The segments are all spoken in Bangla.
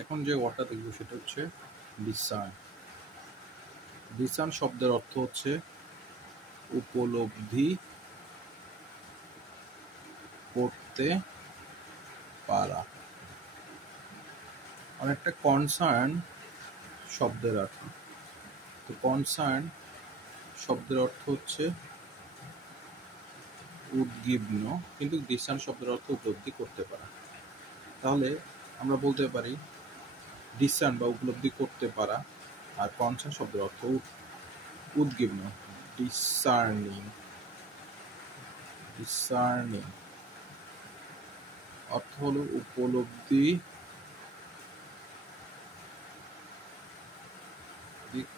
এখন যে ওয়ার্ডটা দেখব সেটা হচ্ছে ডিসার্ন। ডিসার্ন শব্দের অর্থ হচ্ছে উপলব্ধি করতে পারা। অনেকটা কনসার্ন শব্দের অর্থ। তো কনসার্ন শব্দের অর্থ হচ্ছে উদ্বিগ্ন, কিন্তু ডিসার্ন শব্দের অর্থ উপলব্ধি করতে পারা। তাহলে আমরা বলতে পারি ডিসার্ন বা উপলব্ধি করতে পারা, আর কনসার্ন শব্দের অর্থ উদ্বিগ্ন। ডিসার্নিং, ডিসার্নিং অর্থ হলো উপলব্ধি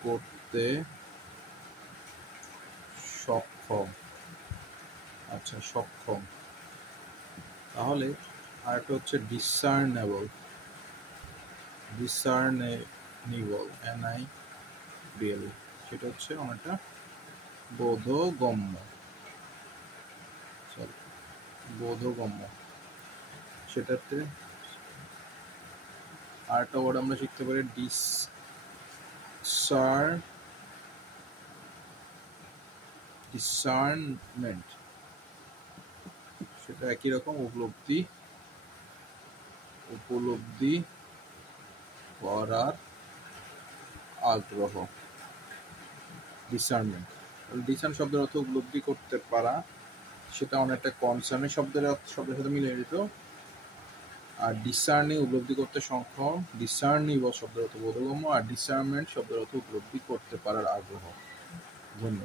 করতে সক্ষম। আচ্ছা, সক্ষম। তাহলে আরেকটা হচ্ছে ডিসার্নেবল। ডিসার্নেবল NIBL, সেটা হচ্ছে অনেকটা বোধগম্য। বোধগম্য সেটাতে আরেকটা ওয়ার্ড আমরা শিখতে পারি ডিসার্নমেন্ট। সেটা একই রকম, উপলব্ধি করার আগ্রহ। ডিসার্নমেন্ট, ডিসার্ন শব্দের অর্থ উপলব্ধি করতে পারা, সেটা অনেকটা কনসার্নের শব্দের সাথে মিলে যেত। আর ডিসার্নিং উপলব্ধি করতে সক্ষম, ডিসার্নিবল শব্দের অর্থ বোধগম্য, আর ডিসার্নমেন্ট শব্দের অর্থ উপলব্ধি করতে পারার আগ্রহ। ধন্যবাদ।